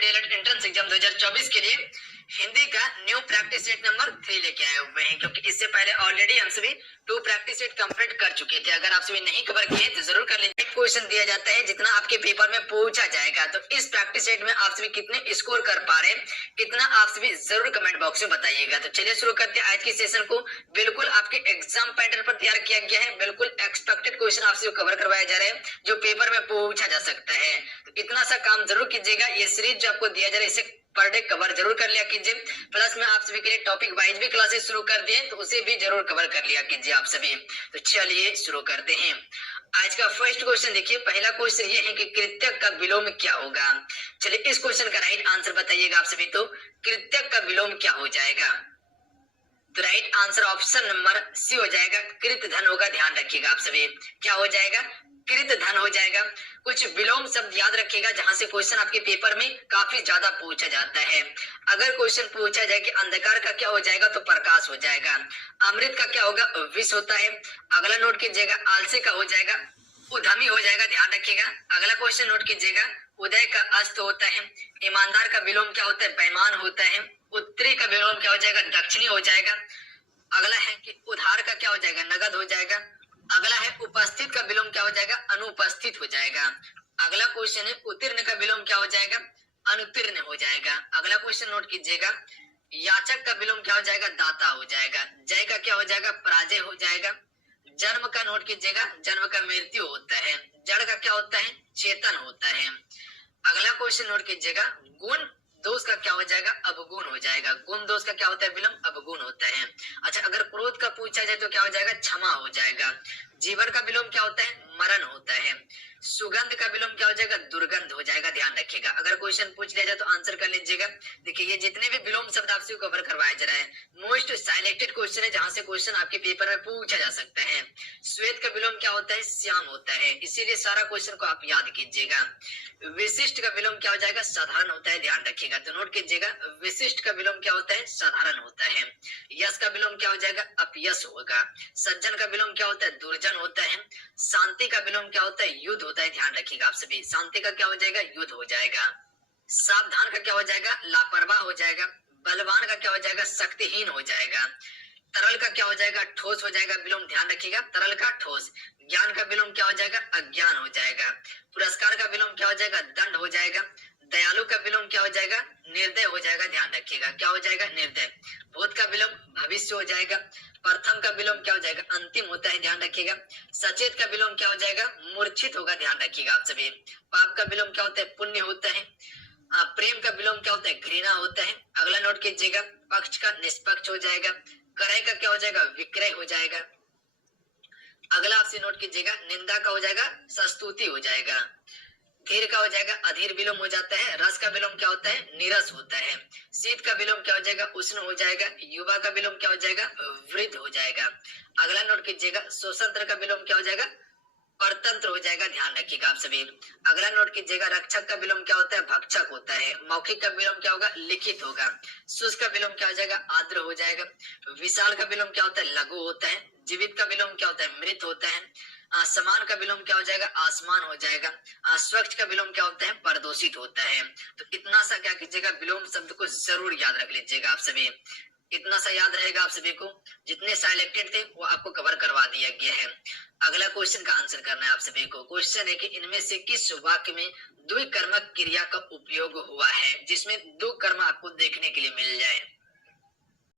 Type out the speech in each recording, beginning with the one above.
DElEd entrance exam 2024 के लिए हिंदी का न्यू प्रैक्टिस सेट नंबर 3 लेके आए हुए हैं, क्योंकि इससे पहले ऑलरेडी हम सभी 2 प्रैक्टिस सेट कंप्लीट कर चुके थे। अगर आप सभी नहीं कवर किए तो जरूर कर लीजिए। क्वेश्चन दिया जाता है जितना आपके पेपर में पूछा जाएगा, तो इस प्रैक्टिस सेट में आप सभी कितने स्कोर कर पा रहे हैं, कितना आप सभी जरूर कमेंट बॉक्स में बताइएगा। तो चलिए शुरू करते हैं आज की सेशन को। बिल्कुल आपके एग्जाम पैटर्न पर तैयार किया गया है, बिल्कुल एक्सपेक्टेड क्वेश्चन आपसे कवर करवाया जा रहा है जो पेपर में पूछा जा सकता है। तो इतना सा काम जरूर कीजिएगा। ये सीरीज जो आपको दिया जा रहा है इसे पर डे कवर जरूर कर लिया कीजिए। प्लस में आप सभी के लिए टॉपिक वाइज भी क्लासेस शुरू कर दिए, तो उसे भी जरूर कवर कर लिया कीजिए आप सभी। तो चलिए शुरू करते हैं। आज का फर्स्ट क्वेश्चन देखिए। पहला क्वेश्चन ये है कि कृत्यक का विलोम क्या होगा। चलिए इस क्वेश्चन का राइट आंसर बताइएगा आप सभी। तो कृत्यक का विलोम क्या हो जाएगा? तो right answer option number C हो जाएगा, कृत धन होगा। ध्यान रखिएगा आप सभी, क्या हो जाएगा? कृत धन हो जाएगा। कुछ विलोम शब्द याद रखिएगा जहां से क्वेश्चन आपके पेपर में काफी ज्यादा पूछा जाता है। अगर क्वेश्चन पूछा जाए कि अंधकार का क्या हो जाएगा, तो प्रकाश हो जाएगा। अमृत का क्या होगा? विष होता है। अगला नोट कीजिएगा, आलसी का हो जाएगा उद्यमी हो जाएगा। ध्यान रखिएगा। अगला क्वेश्चन नोट कीजिएगा, उदय का अस्त होता है। ईमानदार का विलोम क्या होता है? बेईमान होता है। उत्तरी का विलोम क्या हो जाएगा? दक्षिणी हो जाएगा। अगला है कि उधार का क्या हो जाएगा? नगद हो जाएगा। अगला है उपस्थित का विलोम क्या हो जाएगा? अनुपस्थित हो जाएगा। अगला क्वेश्चन है उत्तीर्ण का विलोम क्या हो जाएगा? अनुत्तीर्ण हो जाएगा। अगला क्वेश्चन नोट कीजिएगा, याचक का विलोम क्या हो जाएगा? दाता हो जाएगा। जय का क्या हो जाएगा? पराजय हो जाएगा। जन्म का नोट कीजिएगा, जन्म का मृत्यु होता है। जड़ का क्या होता है? चेतन होता है। अगला क्वेश्चन नोट कीजिएगा, गुण दोष का क्या हो जाएगा? अवगुण हो जाएगा। गुण दोष का क्या होता है? विलोम अवगुण होता है। अच्छा, अगर क्रोध का पूछा जाए तो क्या हो जाएगा? क्षमा हो जाएगा। जीवन का विलोम क्या होता है? मरण होता है। सुगंध का विलोम क्या हो जाएगा? दुर्गंध हो जाएगा। ध्यान रखिएगा। अगर क्वेश्चन पूछ लिया जाए तो आंसर कर लीजिएगा। देखिए ये जितने भी विलोम शब्द आपसे कवर करवाया जा रहा है, मोस्ट सिलेक्टेड क्वेश्चन है जहां से क्वेश्चन आपके पेपर में पूछा जा सकता है। श्वेत का विलोम क्या होता है? श्याम होता है। इसीलिए सारा क्वेश्चन को आप याद कीजिएगा। विशिष्ट का विलोम क्या हो जाएगा? साधारण होता है। ध्यान रखिएगा। तो नोट कीजिएगा, विशिष्ट का विलोम क्या होता है? साधारण होता है। यश का विलोम क्या हो जाएगा? अपयश होगा। सज्जन का विलोम क्या होता है? दुर्जन होता है। शांति का विलोम क्या होता है? युद्ध होता है। ध्यान रखिएगा आप सभी। शांति का क्या हो जाएगा? युद्ध हो जाएगा। सावधान का क्या हो जाएगा? लापरवाह हो जाएगा। बलवान का क्या हो जाएगा? शक्तिहीन हो जाएगा। तरल का क्या हो जाएगा? ठोस हो जाएगा। विलोम ध्यान रखिएगा, तरल का ठोस। ज्ञान का विलोम क्या हो जाएगा? अज्ञान हो जाएगा। पुरस्कार का विलोम क्या हो जाएगा? दंड हो जाएगा। दयालु का विलोम क्या हो जाएगा? निर्दय हो जाएगा। ध्यान रखिएगा, क्या हो जाएगा? निर्दय। भूत का विलोम भविष्य हो जाएगा। प्रथम का विलोम क्या हो जाएगा? अंतिम होता है। ध्यान रखिएगा। सचेत का विलोम क्या हो जाएगा? मूर्छित होगा। ध्यान रखिएगा आप सभी। पाप का विलोम क्या होता है? पुण्य होता है। प्रेम का विलोम क्या होता है? घृणा होता है। अगला नोट कीजिएगा, पक्ष का निष्पक्ष हो जाएगा। क्रय का क्या हो जाएगा? विक्रय हो जाएगा। अगला आपसे नोट कीजिएगा, निंदा का हो जाएगा? सस्तुति हो जाएगा। धीर का हो जाएगा? अधीर विलोम हो जाता है। रस का विलोम क्या होता है? नीरस होता है। शीत का विलोम क्या हो जाएगा? उष्ण हो जाएगा। युवा का विलोम क्या हो जाएगा? वृद्ध हो जाएगा। अगला नोट कीजिएगा, स्वतंत्र का विलोम क्या हो जाएगा? परतंत्र हो जाएगा। ध्यान रखिएगा आप सभी। अगला नोट कीजिएगा, रक्षक का विलोम क्या होता है? भक्षक होता है। मौखिक का विलोम क्या होगा? लिखित होगा। शुष्क का विलोम क्या हो जाएगा? आर्द्र हो जाएगा। विशाल का विलोम क्या होता है? लघु होता है। जीवित का विलोम क्या होता है? मृत होता है। समान का विलोम क्या हो जाएगा? आसमान हो जाएगा। स्वच्छ का विलोम क्या होता है? प्रदूषित होता है। तो इतना सा क्या कीजिएगा, विलोम शब्द को जरूर याद रख लीजिएगा आप सभी। इतना सा याद रहेगा आप सभी को। जितने सिलेक्टेड थे वो आपको कवर करवा दिया गया है। अगला क्वेश्चन का आंसर करना है आप सभी को। क्वेश्चन है कि इनमें से किस वाक्य में द्विकर्मक क्रिया का उपयोग हुआ है, जिसमें दो कर्म आपको देखने के लिए मिल जाए।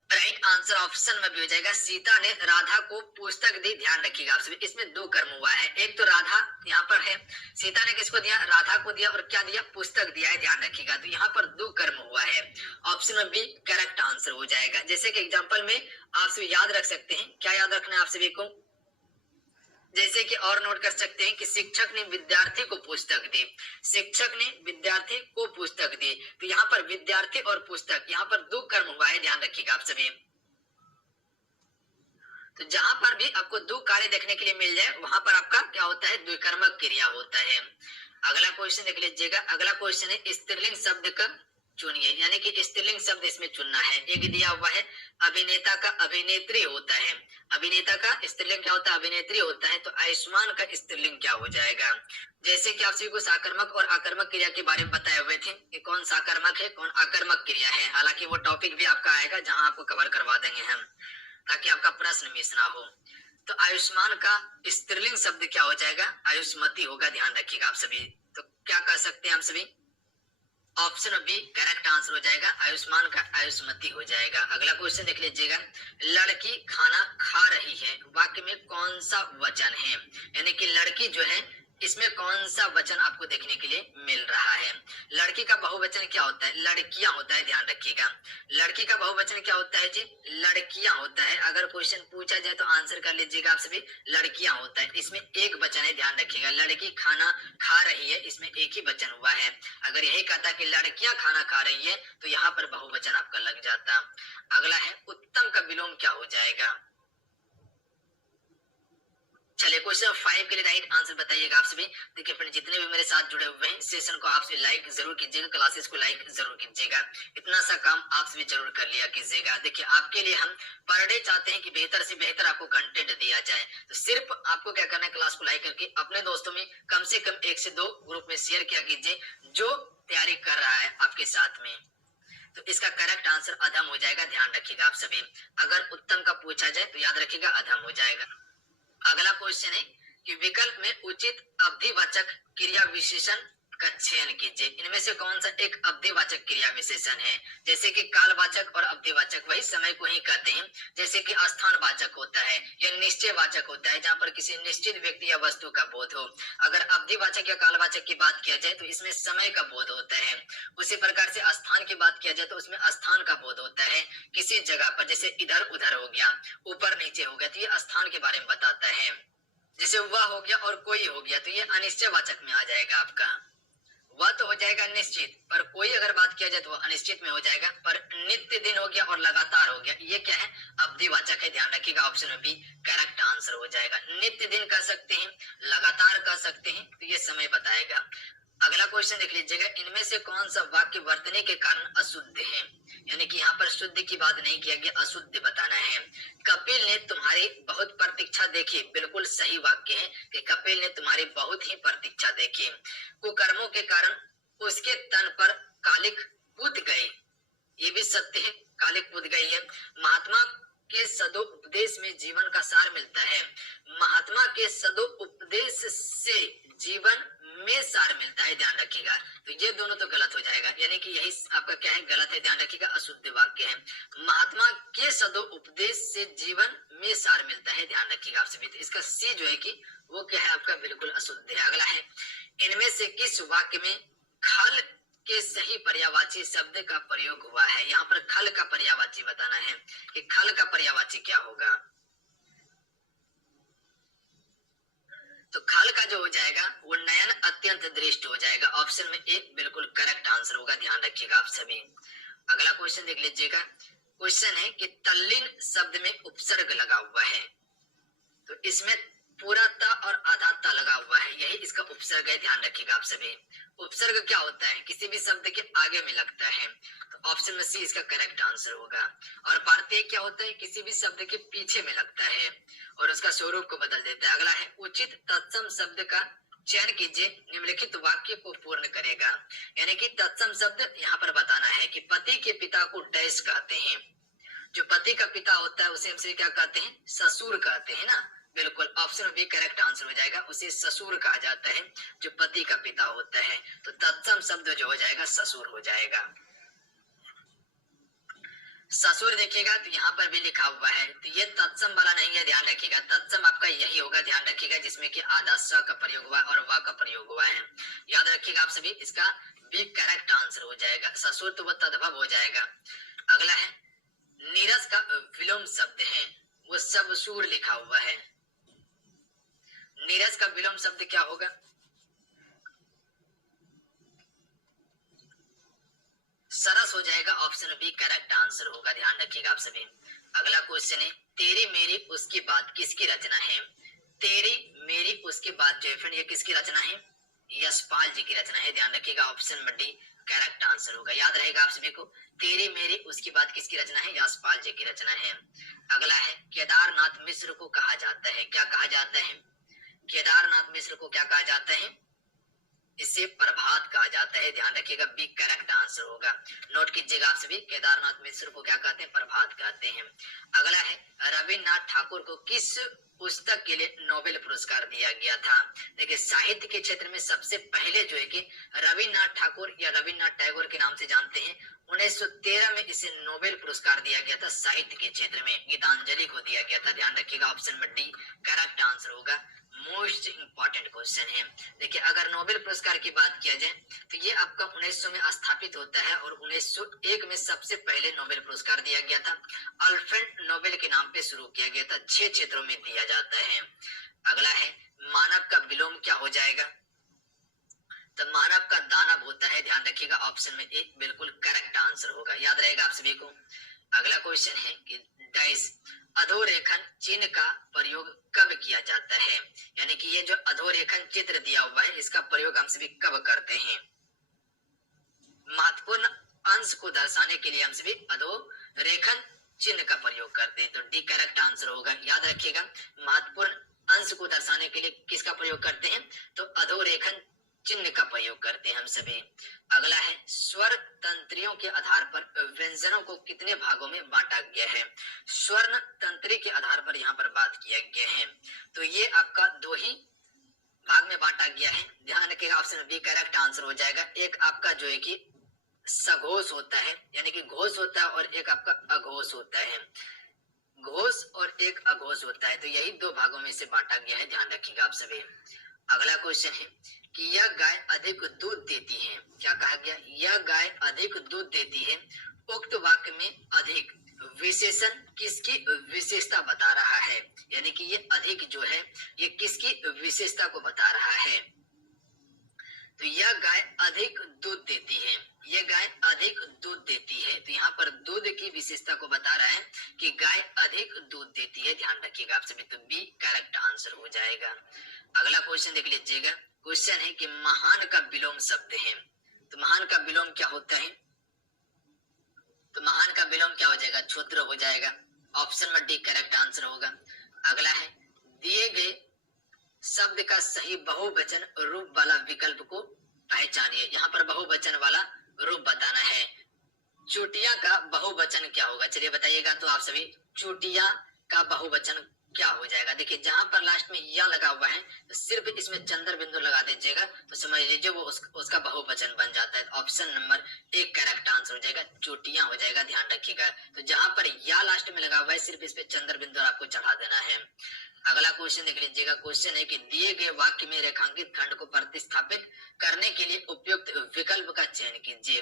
राइट आंसर ऑप्शन में भी हो जाएगा, सीता ने राधा को पुस्तक दी। ध्यान रखिएगा आप सभी, इसमें दो कर्म हुआ है। एक तो राधा यहाँ पर है, सीता ने किसको दिया? राधा को दिया। और क्या दिया? पुस्तक दिया है। ध्यान रखिएगा। तो यहाँ पर दो कर्म हुआ है। ऑप्शन में भी करेक्ट आंसर हो जाएगा। जैसे कि एग्जाम्पल में आप सभी याद रख सकते हैं। क्या याद रखना है आप सभी को? जैसे कि और नोट कर सकते हैं कि शिक्षक ने विद्यार्थी को पुस्तक दी। शिक्षक ने विद्यार्थी को पुस्तक दी। तो यहाँ पर विद्यार्थी और पुस्तक, यहाँ पर दो कर्म हुआ है। ध्यान रखिएगा आप सभी। तो जहां पर भी आपको दो कार्य देखने के लिए मिल जाए वहां पर आपका क्या होता है? द्विकर्मक क्रिया होता है। अगला क्वेश्चन देख लीजिएगा। अगला क्वेश्चन है, स्त्रीलिंग शब्द का चुनिए, यानी कि स्त्रीलिंग शब्द इसमें चुनना है। एक दिया हुआ है अभिनेता का अभिनेत्री होता है, अभिनेता का स्त्रीलिंग क्या होता है, अभिनेत्री होता है। तो आयुष्मान का स्त्रीलिंग क्या हो जाएगा? जैसे कि आप सभी को साकर्मक और आकर्मक क्रिया के बारे में बताए हुए थे कि कौन साकर्मक है कौन आकर्मक क्रिया है। हालांकि वो टॉपिक भी आपका आएगा जहां आपको कवर करवा देंगे हम, ताकि आपका प्रश्न मिस ना हो। तो आयुष्मान का स्त्रीलिंग शब्द क्या हो जाएगा? आयुष्मती होगा, ध्यान रखिएगा आप सभी। तो क्या कर सकते हैं हम सभी? ऑप्शन बी करेक्ट आंसर हो जाएगा, आयुष्मान का आयुष्मती हो जाएगा। अगला क्वेश्चन देख लीजिएगा, लड़की खाना खा रही है वाक्य में कौन सा वचन है? यानी कि लड़की जो है इसमें कौन सा वचन आपको देखने के लिए मिल रहा है? लड़की का बहुवचन क्या होता है? लड़कियां होता है, ध्यान रखिएगा। लड़की का बहुवचन क्या होता है जी? लड़कियां होता है। अगर क्वेश्चन पूछा जाए तो आंसर कर लीजिएगा आप सभी, लड़कियां होता है। इसमें एक वचन है, ध्यान रखिएगा। लड़की खाना खा रही है, इसमें एक ही वचन हुआ है। अगर यही कहता कि लड़कियां खाना खा रही है तो यहाँ पर बहुवचन आपका लग जाता। अगला है उत्तम का विलोम क्या हो जाएगा? चलिए क्वेश्चन 5 के लिए राइट आंसर बताइएगा आप सभी। देखिए फ्रेंड, जितने भी मेरे साथ जुड़े हुए हैं सेशन को आप सभी लाइक जरूर कीजिएगा, क्लासेस को लाइक जरूर कीजिएगा। इतना सा काम आप सभी जरूर कर लिया कीजिएगा। देखिए आपके लिए हम पर डे चाहते हैं कि बेहतर से बेहतर आपको कंटेंट दिया जाए। तो सिर्फ आपको क्या करना है, क्लास को लाइक करके अपने दोस्तों में कम से कम 1 से 2 ग्रुप में शेयर किया कीजिए जो तैयारी कर रहा है आपके साथ में। तो इसका करेक्ट आंसर अधम हो जाएगा, ध्यान रखिएगा आप सभी। अगर उत्तम का पूछा जाए तो याद रखिएगा अधम हो जाएगा। अगला क्वेश्चन है कि विकल्प में उचित अवधिवाचक क्रिया विशेषण का चयन कीजिए। इनमें से कौन सा एक अवधिवाचक क्रिया विशेषण है? जैसे कि कालवाचक और अवधिवाचक वही समय को ही कहते हैं। जैसे कि स्थानवाचक होता है या निश्चयवाचक होता है, जहां पर किसी निश्चित व्यक्ति या वस्तु का बोध हो। अगर अवधिवाचक या कालवाचक की बात किया जाए तो इसमें समय का बोध होता है। उसी प्रकार से स्थान की बात किया जाए तो उसमें स्थान का बोध होता है। किसी जगह पर, जैसे इधर उधर हो गया, ऊपर नीचे हो गया, तो ये स्थान के बारे में बताता है। जैसे वह हो गया और कोई हो गया तो ये अनिश्चयवाचक में आ जाएगा आपका। वह तो हो जाएगा निश्चित, पर कोई अगर बात किया जाए तो अनिश्चित में हो जाएगा। पर नित्य दिन हो गया और लगातार हो गया, ये क्या है? अवधिवाचक है, ध्यान रखिएगा। ऑप्शन में भी करेक्ट आंसर हो जाएगा। नित्य दिन कह सकते हैं, लगातार कह सकते हैं, तो ये समय बताएगा। अगला क्वेश्चन देख लीजिएगा, इनमें से कौन सा वाक्य वर्तने के कारण अशुद्ध है? यानी कि यहाँ पर शुद्ध की बात नहीं किया गया, अशुद्ध बताना है। कपिल ने तुम्हारी बहुत प्रतीक्षा देखी, बिल्कुल सही वाक्य है कि कपिल ने तुम्हारी बहुत ही प्रतीक्षा देखी। कुकर्मों के कारण उसके तन पर कालिक कूद गई, ये भी सत्य है, कालिक कूद गई है। महात्मा के सदुपदेश में जीवन का सार मिलता है। महात्मा के सदुपदेश से जीवन में सार मिलता है, ध्यान रखिएगा। तो ये दोनों तो गलत हो जाएगा, यानी कि यही आपका क्या है? गलत है, ध्यान रखिएगा, अशुद्ध वाक्य है। महात्मा के सदुपदेश से जीवन में सार मिलता है, ध्यान रखिएगा आप सभी। तो इसका सी जो है कि वो क्या है आपका? बिल्कुल अशुद्ध है। अगला है, इनमें से किस वाक्य में खल के सही पर्यायवाची शब्द का प्रयोग हुआ है? यहाँ पर खल का पर्यायवाची बताना है कि खल का पर्यायवाची क्या होगा। तो खल का जो हो जाएगा वो नयन अत्यंत दृष्ट हो जाएगा। ऑप्शन में ए बिल्कुल करेक्ट आंसर होगा, ध्यान रखिएगा आप सभी। अगला क्वेश्चन देख लीजिएगा। क्वेश्चन है कि तल्लीन शब्द में उपसर्ग लगा हुआ है, तो इसमें पूरा ता और आधा ता लगा हुआ है, यही इसका उपसर्ग है, ध्यान रखिएगा आप सभी। उपसर्ग क्या होता है? किसी भी शब्द के आगे में लगता है, तो ऑप्शन में सी इसका करेक्ट आंसर होगा। और पार्थेय क्या होता है? किसी भी शब्द के पीछे में लगता है और उसका स्वरूप को बदल देता है। अगला है, उचित तत्सम शब्द का चयन कीजिए, निम्नलिखित वाक्य को पूर्ण करेगा। यानी कि तत्सम शब्द यहाँ पर बताना है कि पति के पिता को डैश कहते हैं। जो पति का पिता होता है उसे हमसे क्या कहते हैं? ससुर कहते हैं ना। बिल्कुल ऑप्शन भी करेक्ट आंसर हो जाएगा, उसे ससुर कहा जाता है जो पति का पिता होता है। तो तत्सम शब्द जो हो जाएगा ससुर हो जाएगा। ससुर देखिएगा तो यहाँ पर भी लिखा हुआ है, तो ये तत्सम वाला नहीं है, ध्यान रखिएगा। तत्सम आपका यही होगा, ध्यान रखिएगा, जिसमें कि आधा स का प्रयोग हुआ है और वा का प्रयोग हुआ है। याद रखिएगा आप सभी, इसका भी करेक्ट आंसर हो जाएगा। ससुर तो वह तद्भव हो जाएगा। अगला है, नीरस का विलोम शब्द है, वो सब सूर लिखा हुआ है। नीरस का विलोम शब्द क्या होगा? सरस हो जाएगा। ऑप्शन बी करेक्ट आंसर होगा, ध्यान रखिएगा आप सभी। अगला क्वेश्चन है, तेरी मेरी उसकी बात किसकी रचना है? तेरी मेरी उसकी बात जो है फ्रेंड, ये किसकी रचना है? यशपाल जी की रचना है, ध्यान रखिएगा। ऑप्शन में डी करेक्ट आंसर होगा। याद रहेगा आप सभी को। तेरी मेरी उसके बाद किसकी रचना है? यशपाल जी की रचना है। अगला है केदारनाथ मिश्र को कहा जाता है, क्या कहा जाता है? केदारनाथ मिश्र को क्या कहा जाता है? इसे प्रभात कहा जाता है। ध्यान रखिएगा, बी करेक्ट आंसर होगा। नोट कीजिएगा आप सभी, केदारनाथ मिश्र को क्या कहते हैं? प्रभात कहते हैं। अगला है रविन्द्रनाथ ठाकुर को किस पुस्तक के लिए नोबेल पुरस्कार दिया गया था? देखिए साहित्य के क्षेत्र में सबसे पहले जो है कि रविन्द्रनाथ ठाकुर या रविन्द्रनाथ टैगोर के नाम से जानते हैं, 1913 में इसे नोबेल पुरस्कार दिया गया था। साहित्य के क्षेत्र में गीतांजलि को दिया गया था। ध्यान रखिएगा, ऑप्शन में डी करेक्ट आंसर होगा। मोस्ट इंपॉर्टेंट क्वेश्चन है। देखिए अगर नोबेल पुरस्कार की बात किया जाए तो ये आपका 1900 में स्थापित होता है और 1901 में सबसे पहले नोबेल पुरस्कार दिया गया था। अल्फ्रेड नोबेल के नाम पे शुरू किया गया था। 6 क्षेत्रों में दिया जाता है। अगला है मानव का विलोम क्या हो जाएगा? तो मानव का दानव होता है। ध्यान रखिएगा, ऑप्शन में ए बिल्कुल करेक्ट आंसर होगा। याद रहेगा आप सभी को। अगला क्वेश्चन है कि डैश अधोरेखन चिन्ह का प्रयोग कब किया जाता है? यानी कि ये जो अधोरेखन चित्र दिया हुआ है इसका प्रयोग हम सभी कब करते हैं? महत्वपूर्ण अंश को दर्शाने के लिए हम सभी अधोरेखन चिन्ह का प्रयोग करते हैं। तो डी करेक्ट आंसर होगा। याद रखिएगा, महत्वपूर्ण अंश को दर्शाने के लिए किसका प्रयोग करते हैं? तो अधोरेखन चिन्ह का प्रयोग करते हैं हम सभी। अगला है स्वर तंत्रियों के आधार पर व्यंजनों को कितने भागों में बांटा गया है? स्वर्ण तंत्री के आधार पर यहाँ पर बात किया गया है। तो ये आपका 2 ही भाग में बांटा गया है। ध्यान रखिएगा, ऑप्शन बी करेक्ट आंसर हो जाएगा। एक आपका जो है कि सघोष होता है, यानी कि घोष होता है, और एक आपका अघोष होता है। घोष और एक अघोष होता है। तो यही 2 भागों में से बांटा गया है। ध्यान रखिएगा आप सभी। अगला क्वेश्चन है कि यह गाय अधिक दूध देती है, क्या कहा गया? यह गाय अधिक दूध देती है। उक्त वाक्य में अधिक विशेषण किसकी विशेषता बता रहा है? यानी कि ये अधिक जो है ये किसकी विशेषता को बता रहा है? तो यह गाय अधिक दूध देती है। यह गाय अधिक दूध देती है। तो यहाँ पर दूध की विशेषता को बता रहा है कि गाय अधिक दूध देती है। ध्यान रखिएगा आप सभी। तो बी करेक्ट आंसर हो जाएगा। अगला क्वेश्चन देख लीजिएगा। क्वेश्चन है कि महान का विलोम शब्द है। तो महान का विलोम क्या होता है? तो महान का विलोम क्या हो जाएगा? क्षुद्र हो जाएगा। ऑप्शन में डी करेक्ट आंसर होगा। अगला है दिए गए शब्द का सही बहुवचन रूप वाला विकल्प को पहचानिए। यहाँ पर बहुवचन वाला रूप बताना है। चुटिया का बहुवचन क्या होगा? चलिए बताइएगा तो आप सभी। चुटिया का बहुवचन क्या हो जाएगा? देखिए जहां पर लास्ट में या लगा हुआ है तो सिर्फ इसमें चंद्र बिंदु लगा दीजिएगा तो समझ लीजिए वो उसका बहुवचन बन जाता है। ऑप्शन नंबर 1 करेक्ट आंसर हो जाएगा। चोटियां हो जाएगा। ध्यान रखिएगा। तो जहां पर या लास्ट में लगा हुआ है सिर्फ इस पे चंद्र बिंदु आपको चढ़ा देना है। अगला क्वेश्चन देख लीजिएगा। क्वेश्चन है कि दिए गए वाक्य में रेखांकित खंड को प्रतिस्थापित करने के लिए उपयुक्त विकल्प का चयन कीजिए।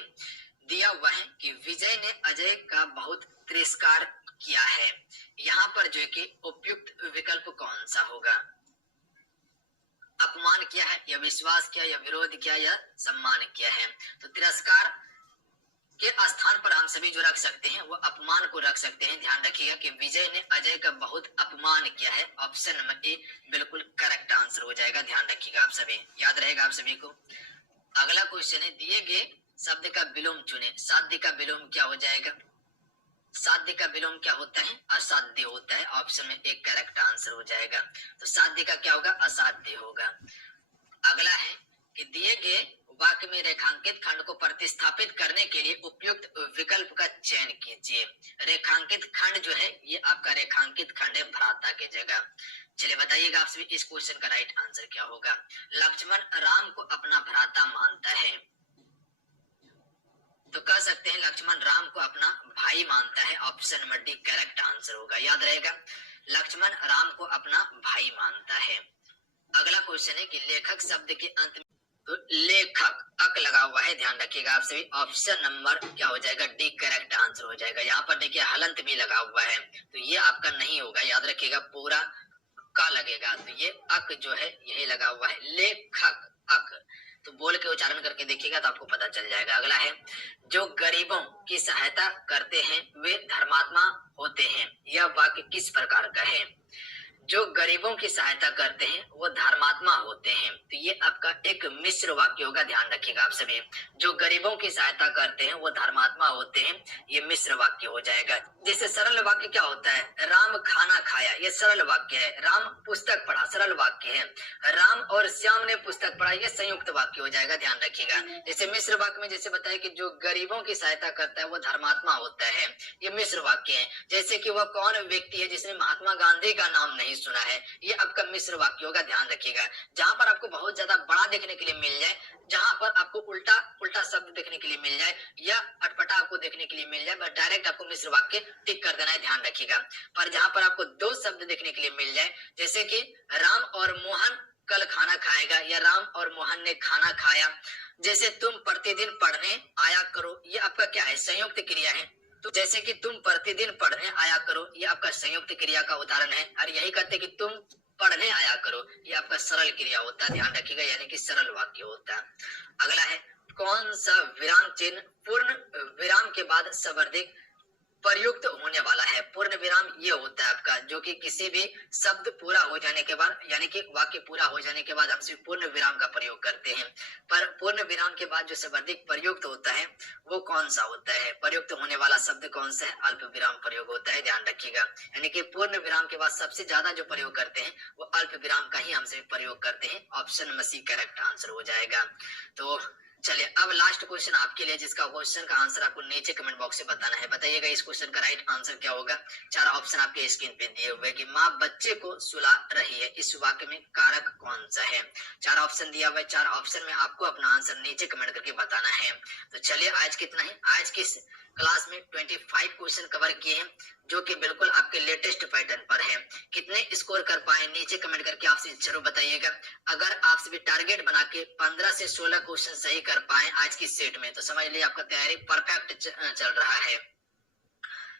दिया हुआ है कि विजय ने अजय का बहुत तिरस्कार किया है। यहाँ पर जो है कि उपयुक्त विकल्प कौन सा होगा? अपमान किया है या विश्वास किया या विरोध किया या सम्मान किया है? तो तिरस्कार के स्थान पर हम सभी जो रख सकते हैं वो अपमान को रख सकते हैं। ध्यान रखिएगा कि विजय ने अजय का बहुत अपमान किया है। ऑप्शन नंबर ए बिल्कुल करेक्ट आंसर हो जाएगा। ध्यान रखिएगा आप सभी। याद रहेगा आप सभी को। अगला क्वेश्चन है दिए गए शब्द का विलोम चुने। साध्य का विलोम क्या हो जाएगा? साध्य का विलोम क्या होता है? असाध्य होता है। ऑप्शन में एक करेक्ट आंसर हो जाएगा। तो साध्य का क्या होगा? असाध्य होगा। अगला है कि दिए गए वाक्य में रेखांकित खंड को प्रतिस्थापित करने के लिए उपयुक्त विकल्प का चयन कीजिए। रेखांकित खंड जो है ये आपका रेखांकित खंड है भ्राता की जगह। चलिए बताइएगा आप सभी इस क्वेश्चन का राइट आंसर क्या होगा? लक्ष्मण राम को अपना भ्राता मानता है। तो कह सकते हैं लक्ष्मण राम को अपना भाई मानता है। Option number D correct answer होगा। याद रहेगा, लक्ष्मण राम को अपना भाई मानता है। अगला क्वेश्चन है कि लेखक शब्द के अंत में तो लेखक अक लगा हुआ है। ध्यान रखिएगा आप सभी। ऑप्शन नंबर क्या हो जाएगा? डी करेक्ट आंसर हो जाएगा। यहाँ पर देखिए हलंत भी लगा हुआ है तो ये आपका नहीं होगा। याद रखिएगा पूरा का लगेगा। तो ये अक जो है यही लगा हुआ है। लेखक अक। तो बोल के उच्चारण करके देखिएगा तो आपको पता चल जाएगा। अगला है जो गरीबों की सहायता करते हैं वे धर्मात्मा होते हैं। यह वाक्य किस प्रकार का है? जो गरीबों की सहायता करते हैं वो धर्मात्मा होते हैं। तो ये आपका एक मिश्र वाक्य होगा, ध्यान रखिएगा आप सभी। जो गरीबों की सहायता करते हैं वो धर्मात्मा होते हैं, ये मिश्र वाक्य हो जाएगा। जैसे सरल वाक्य क्या होता है, राम खाना खाया, ये सरल वाक्य है। राम पुस्तक पढ़ा, सरल वाक्य है। राम और श्याम ने पुस्तक पढ़ा, ये संयुक्त वाक्य हो जाएगा, ध्यान रखिएगा। जैसे मिश्र वाक्य में जैसे बताया कि जो गरीबों की सहायता करता है वो धर्मात्मा होता है, ये मिश्र वाक्य है। जैसे कि वह कौन व्यक्ति है जिसने महात्मा गांधी का नाम नहीं सुना है, ये आपका मिश्र वाक्य होगा, ध्यान रखिएगा। जहां पर आपको बहुत ज्यादा बड़ा देखने के लिए मिल जाए, जहां पर आपको उल्टा उल्टा शब्द देखने के लिए मिल जाए या अटपटा आपको देखने के लिए मिल जाए, बस डायरेक्ट आपको मिश्र वाक्य टिक कर देना है, ध्यान रखिएगा। पर जहां पर आपको दो शब्द देखने के लिए मिल जाए, जैसे कि राम और मोहन कल खाना खाएगा या राम और मोहन ने खाना खाया, जैसे तुम प्रतिदिन पढ़ने आया करो, ये आपका क्या है, संयुक्त क्रिया है। तो जैसे कि तुम प्रतिदिन पढ़ने आया करो, ये आपका संयुक्त क्रिया का उदाहरण है। और यही कहते कि तुम पढ़ने आया करो, ये आपका सरल क्रिया होता है, ध्यान रखिएगा, यानी कि सरल वाक्य होता है। अगला है, कौन सा विराम चिन्ह पूर्ण विराम के बाद सर्वाधिक प्रयुक्त होने वाला है। पूर्ण विराम ये होता है आपका जो कि किसी भी शब्द पूरा हो जाने के बाद, यानी कि वाक्य पूरा हो जाने के बाद हम सिर्फ पूर्ण विराम का प्रयोग करते हैं। पर पूर्ण विराम के बाद जो सर्वाधिक प्रयुक्त होता है वो कौन सा होता है, प्रयुक्त होने वाला शब्द कौन सा है, अल्प विराम प्रयोग होता है, ध्यान रखिएगा। यानी कि पूर्ण विराम के बाद सबसे ज्यादा जो प्रयोग करते हैं वो अल्प विराम का ही हमसे प्रयोग करते हैं। ऑप्शन में सी करेक्ट आंसर हो जाएगा। तो चलिए अब लास्ट क्वेश्चन आपके लिए, जिसका क्वेश्चन का आंसर आपको नीचे कमेंट बॉक्स में बताना है। बताइएगा इस क्वेश्चन का राइट आंसर क्या होगा। चार ऑप्शन आपके स्क्रीन पे दिए हुए कि माँ बच्चे को सुला रही है, इस वाक्य में कारक कौन सा है। चार ऑप्शन दिया हुआ है, चार ऑप्शन में आपको अपना आंसर नीचे कमेंट करके बताना है। तो चलिए आज कितना है, आज की क्लास में 25 क्वेश्चन कवर किए हैं जो कि बिल्कुल आपके लेटेस्ट पैटर्न पर है। कितने स्कोर कर पाए नीचे कमेंट करके आपसे जरूर बताइएगा। अगर आप सभी टारगेट बना के 15 से 16 क्वेश्चन सही कर पाए आज की सेट में, तो समझ लीजिए आपका तैयारी परफेक्ट चल रहा है।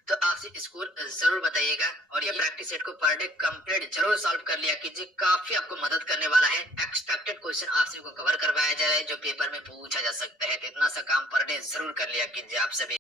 तो आपसे स्कोर जरूर बताइएगा और ये प्रैक्टिस सेट को पर डे कंप्लीट जरूर सॉल्व कर लिया कीजिए, काफी आपको मदद करने वाला है। एक्सपेक्टेड क्वेश्चन आपसे को कवर करवाया जा रहा है जो पेपर में पूछा जा सकता है, तो इतना सा काम पर डे जरूर कर लिया कीजिए आप सभी।